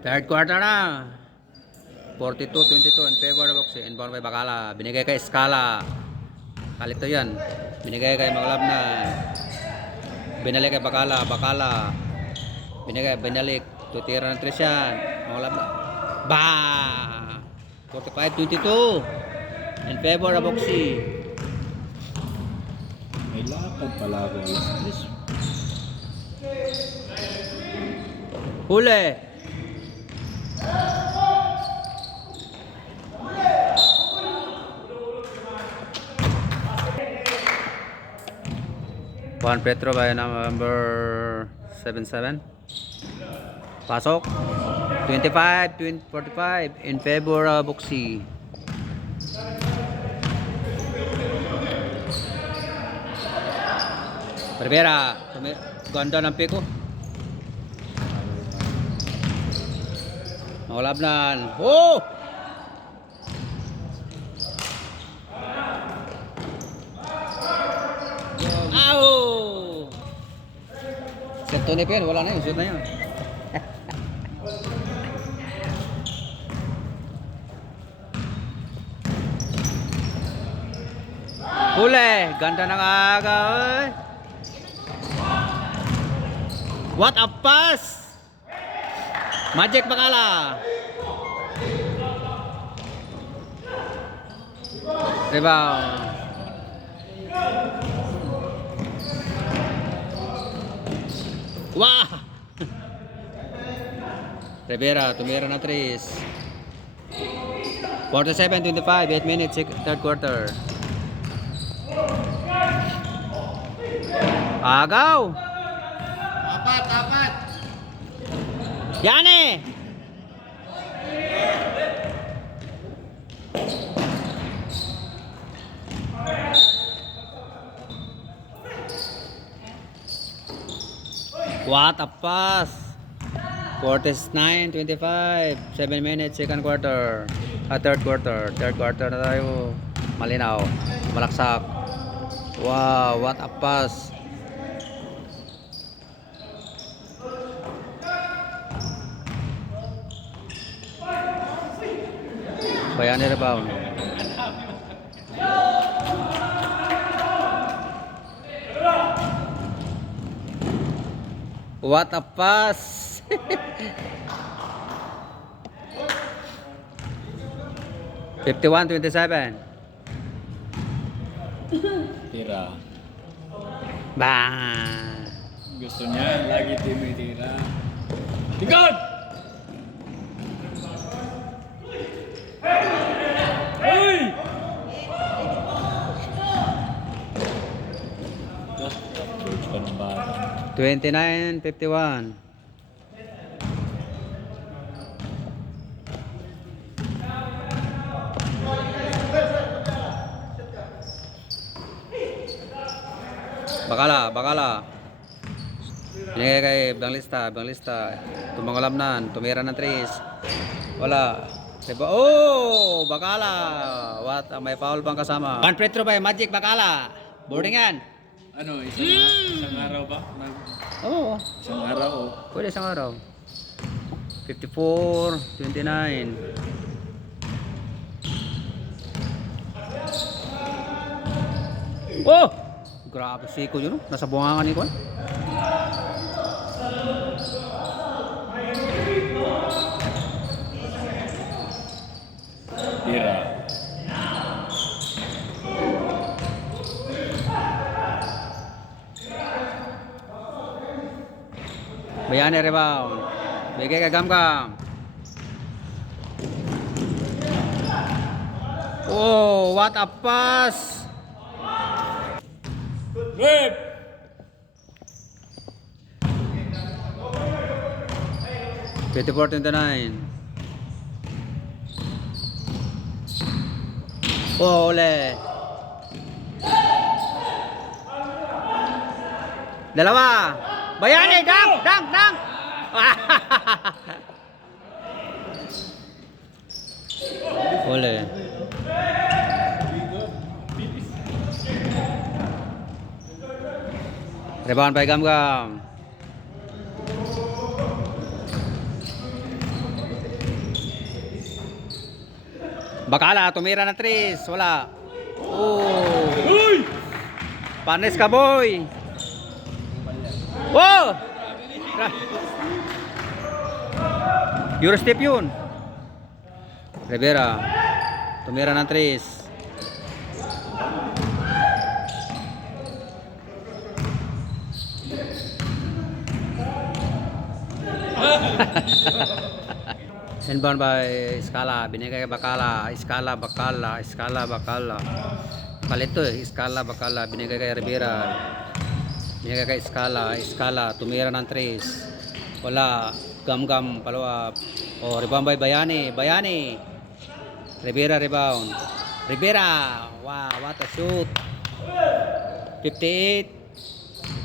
Third quarter na. 42-22 in favor of Boxy. Inbound by Bacala. Binigay kay Scala. Kalito yan. Binigay kay Maglab na. Binalik kay Bacala. Bacala. Binalik. Tutira ng 3 yan. Maglab na. Ba! 45-22 in favor of Boxy. May lapad pala ako alas 3. Huli. Juan Petro by number 77. Pasok. 25-45 in favor of Boxy. Rivera. Ganda ng piko. Makulabnan. Oh! Ow! Set to ni Pen, wala na yun. Shoot na yun. Huli! Ganda ng aga, oy! What a pass! Magic Bacala. Rebound. Wah! Rivera, tumira na 3. 47-25, 8 minutes, third quarter. Agaw! Apat! Yani! What a pass! 49-25, 7 minutes, second quarter. Third quarter. Third quarter na tayo. Malinaw. Malaksak. Wow, what a pass! Bayani rebound. What a pass! Fifty-one, 27. Tira. Bang! Gusto niya lagi tumitira. Tigod! Uy! Approach ka ng bata. 29-51. Bakala. Binigay kay Banglista. Tumangalamnan. Tumira ng 3. Wala. Diba? Oh! Bakala. What? May foul pang kasama. Juan Petro by Magic Bakala. Boarding yan. Ano, isang araw ba? Oo. Isang araw o? Pwede isang araw. 54-29. Oh! Grabe siko yun. Nasa bungangan ni Kwan. Tira. Bayani rebound. Bigay kay Gamgam. Oh, what a pass! Rip! Fifty-four 29. Oh, ule. Dalawa. Bayani, dang. Ule. Rebound by Gamgam. Bakala, tumira ng 3. Wala. Oh. Uy! Panis ka, boy. Wow! Eurostep yun. Rivera. Tumira ng 3. Inbound by Scala, binigay kay Bakala, Scala. Palito Scala, Bakala, binigay kay Rivera. Binigay kay Scala, tumira ng 3. Wala, gam, follow-up. Oh, rebound by Bayani. Rivera rebound. Rivera, wow, what a shoot. 58,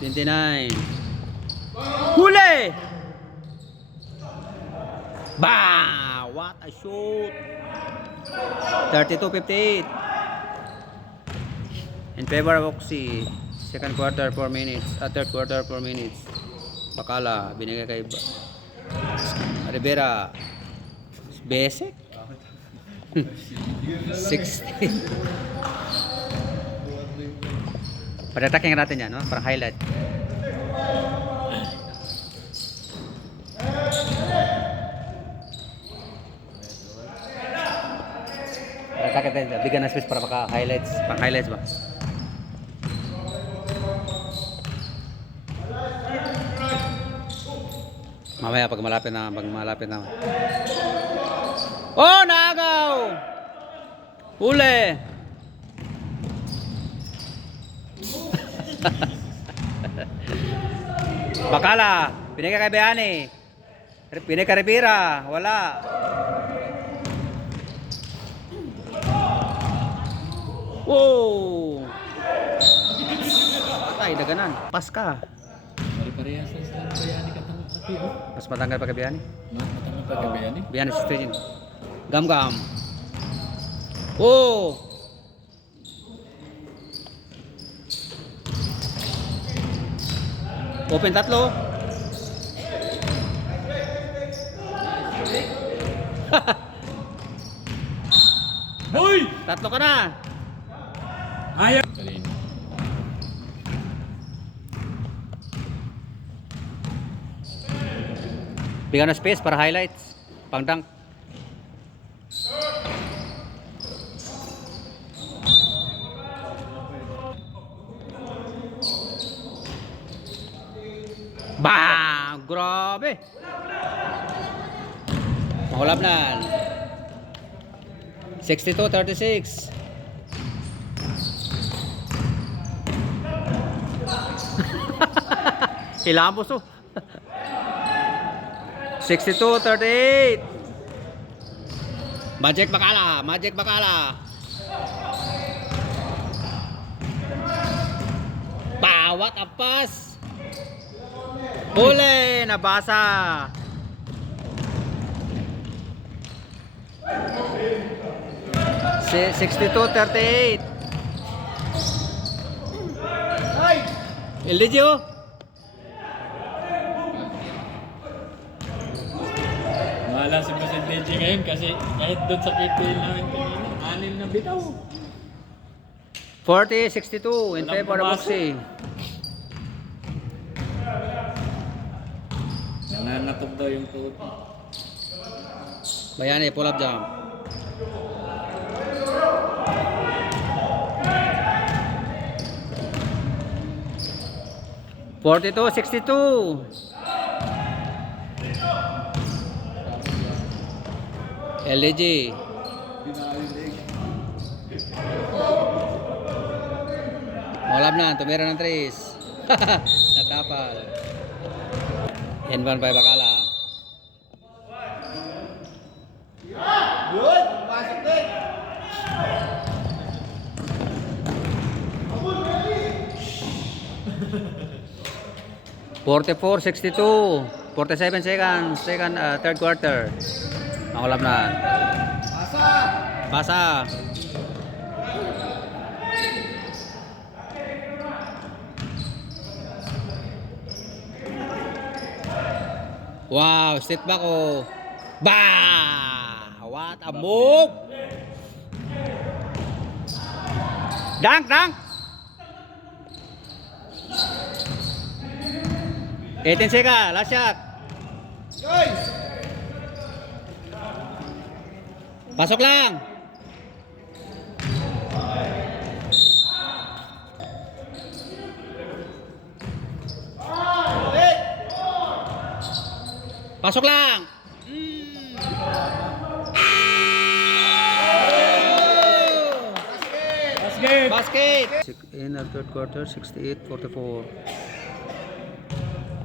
29. Huli! Bah! What a shoot! 32-58. In favor of Oxy. Second quarter, 4 minutes. Third quarter, 4 minutes. Bakala, binigay kay Rivera. Basic? 60. Patatakin natin yan, no? Parang highlight. Patatakin natin. Bigyan ng space para maka-highlights. Pang-highlights ba? Mamaya pag malapit na. Oh, naagaw! Huli! Bakala, binigay kay Bayani. Binigay kay Rivera, wala. Wow! Patay, daganan. Pas ka. Pare-parehas lang sila ng Bayani katang tapi. Mas matanggal pa kay Bayani. Matanggal pa kay Bayani. Bayani sa station. Gam. Oh! Open tatlo. Hoy! Tatlo ka na. Ayaw! Kalin. Bigyan na space para highlights. Pang dunk. Bang! Grabe! Mahulap na. 62-36. Hilamos oh. 62-38. Magic Bakala. Bawat apas. Huli, nabasa. Si 62-38. Eligio. Mahala si percentage ngayon kasi kahit doon sa PPL namin kanina, 6 na bitaw. 40-62 in Walang favor of pumasok. Oxy. Nananatog daw yung tuot. Bayani, pull up jump. (42-62) LG. Malab na, tumira ng 3. Natapal. Inbound by Bakala. Good! Pasok din! 44-62. 47 seconds. Third quarter. Makulap na. Pasa. Wow, step back oh. Bah! What a move! Dunk, dunk! 18 seconds, last shot. Pasok lang. Pasok lang. Basket! Basket. In the third quarter, 68-44.